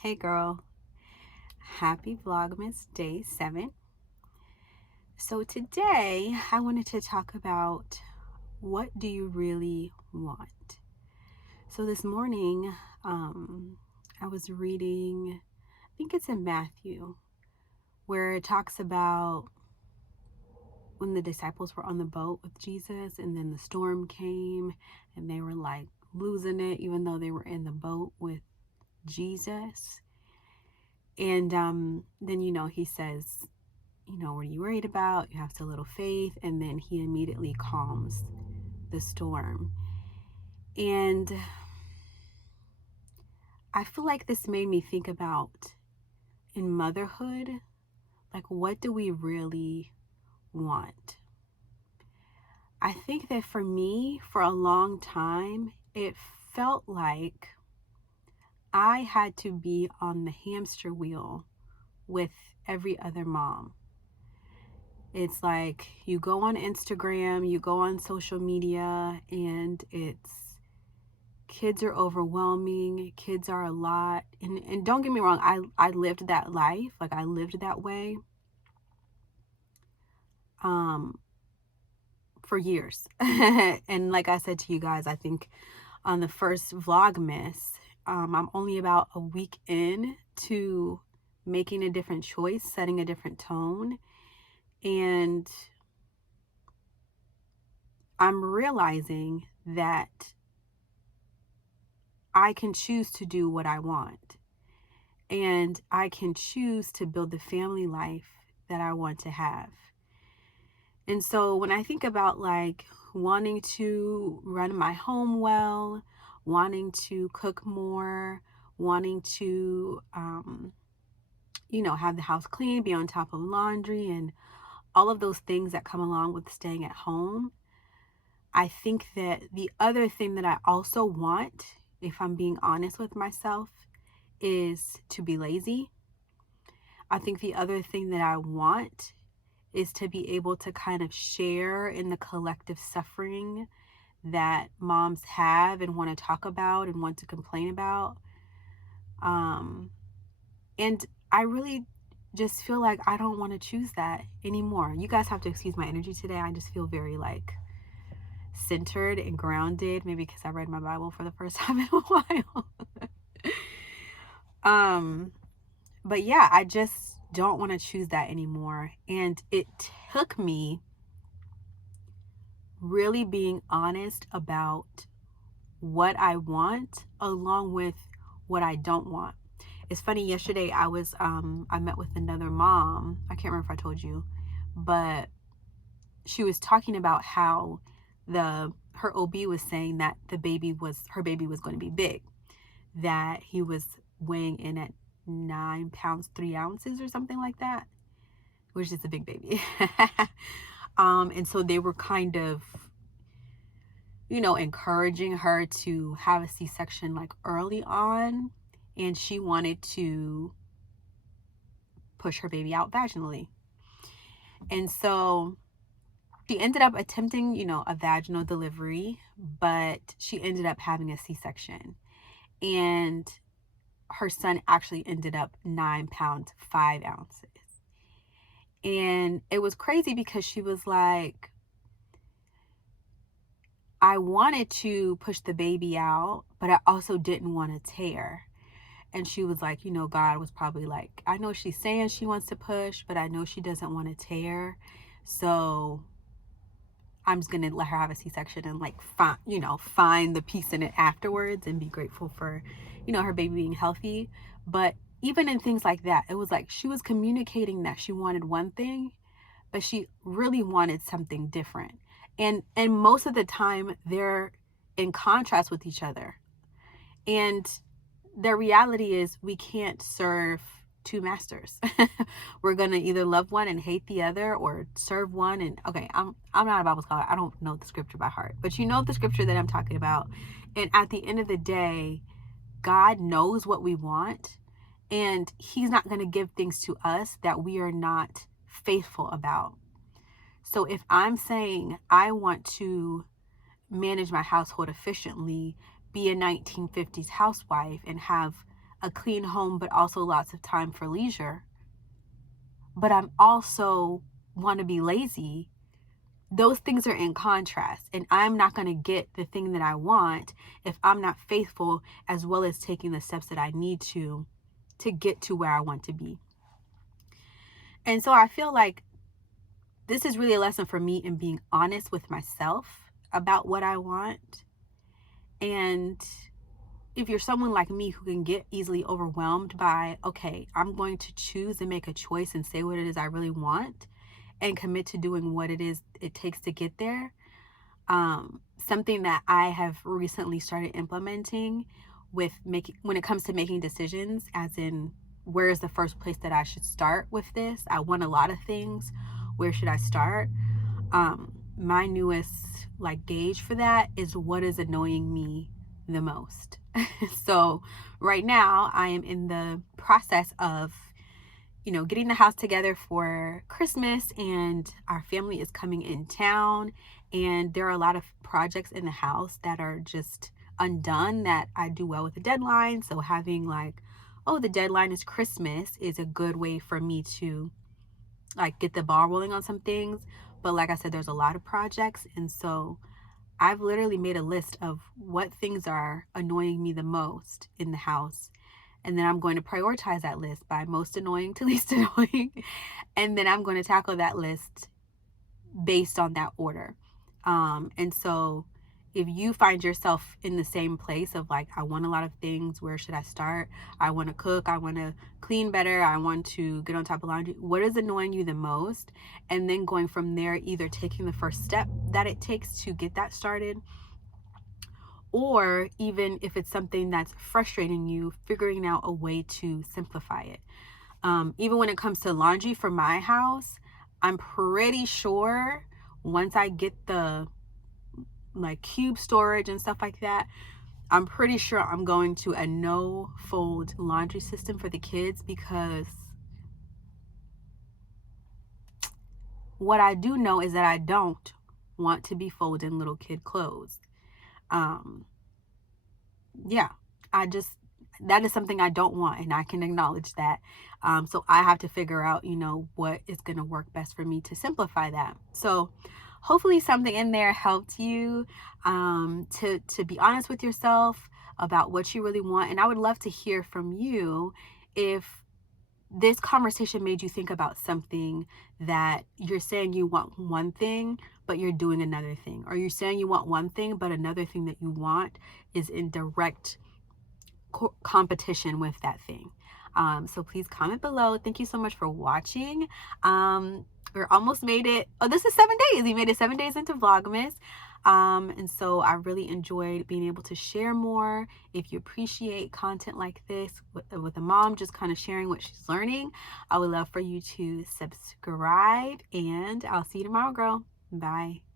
Hey girl, happy Vlogmas day 7. So today I wanted to talk about what do you really want? So this morning I was reading, I think it's in Matthew, where it talks about when the disciples were on the boat with Jesus and then the storm came and they were like losing it even though they were in the boat with Jesus. And then he says, what are you worried about? You have so little faith. And then he immediately calms the storm. And I feel like this made me think about in motherhood, like, what do we really want? I think that for me, for a long time, it felt like I had to be on the hamster wheel with every other mom. It's like you go on Instagram, you go on social media, and it's kids are overwhelming, kids are a lot. And don't get me wrong, I lived that life, like I lived that way for years. And like I said to you guys, I think on the first Vlogmas, I'm only about a week in to making a different choice, setting a different tone. And I'm realizing that I can choose to do what I want. And I can choose to build the family life that I want to have. And so when I think about like wanting to run my home well, wanting to cook more, wanting to, have the house clean, be on top of laundry, and all of those things that come along with staying at home, I think that the other thing that I also want, if I'm being honest with myself, is to be lazy. I think the other thing that I want is to be able to kind of share in the collective suffering that moms have and want to talk about and want to complain about. And I really just feel like I don't want to choose that anymore. You guys have to excuse my energy today. I just feel very like centered and grounded, maybe because I read my Bible for the first time in a while. But yeah, I just don't want to choose that anymore. And it took me really being honest about what I want along with what I don't want. It's funny, yesterday I met with another mom. I can't remember if I told you, but she was talking about how her OB was saying that her baby was going to be big, that he was weighing in at 9 pounds 3 ounces or something like that, which is a big baby. And so they were kind of encouraging her to have a C-section like early on, and she wanted to push her baby out vaginally. And so she ended up attempting, a vaginal delivery, but she ended up having a C-section. And her son actually ended up 9 pounds 5 ounces. And it was crazy because she was like, I wanted to push the baby out, but I also didn't want to tear. And she was like, God was probably like, I know she's saying she wants to push, but I know she doesn't want to tear. So I'm just going to let her have a C-section and like, find the peace in it afterwards and be grateful for, her baby being healthy. But even in things like that, it was like she was communicating that she wanted one thing, but she really wanted something different. And most of the time they're in contrast with each other. And the reality is we can't serve two masters. We're going to either love one and hate the other, or serve one and okay, I'm not a Bible scholar. I don't know the scripture by heart, but you know the scripture that I'm talking about. And at the end of the day, God knows what we want, and he's not going to give things to us that we are not faithful about. So if I'm saying I want to manage my household efficiently, be a 1950s housewife, and have a clean home, but also lots of time for leisure. But I'm also want to be lazy. Those things are in contrast, and I'm not going to get the thing that I want if I'm not faithful as well as taking the steps that I need to get to where I want to be. And so I feel like this is really a lesson for me in being honest with myself about what I want. And if you're someone like me who can get easily overwhelmed by, okay, I'm going to choose and make a choice and say what it is I really want and commit to doing what it is it takes to get there. Something that I have recently started implementing when it comes to making decisions, as in, where is the first place that I should start with this? I want a lot of things. Where should I start? My newest gauge for that is what is annoying me the most. So right now I am in the process of getting the house together for Christmas, and our family is coming in town, and there are a lot of projects in the house that are just undone that I do well with the deadline. So having the deadline is Christmas is a good way for me to get the ball rolling on some things. But like I said, there's a lot of projects, and so I've literally made a list of what things are annoying me the most in the house. And then I'm going to prioritize that list by most annoying to least annoying. And then I'm going to tackle that list based on that order. And so if you find yourself in the same place of I want a lot of things, where should I start? I want to cook, I want to clean better, I want to get on top of laundry. What is annoying you the most? And then going from there, either taking the first step that it takes to get that started, or even if it's something that's frustrating you, figuring out a way to simplify it. Even when it comes to laundry for my house, I'm pretty sure once I get the cube storage and stuff like that, I'm pretty sure I'm going to a no fold laundry system for the kids, because what I do know is that I don't want to be folding little kid clothes. Yeah, that is something I don't want, and I can acknowledge that. So I have to figure out, what is going to work best for me to simplify that. So hopefully something in there helped you to be honest with yourself about what you really want. And I would love to hear from you if this conversation made you think about something that you're saying you want one thing, but you're doing another thing. Or you're saying you want one thing, but another thing that you want is in direct competition with that thing. So please comment below. Thank you so much for watching. We're almost made it. Oh, this is 7 days. We made it 7 days into Vlogmas. And so I really enjoyed being able to share more. If you appreciate content like this with a mom just kind of sharing what she's learning, I would love for you to subscribe, and I'll see you tomorrow, girl. Bye.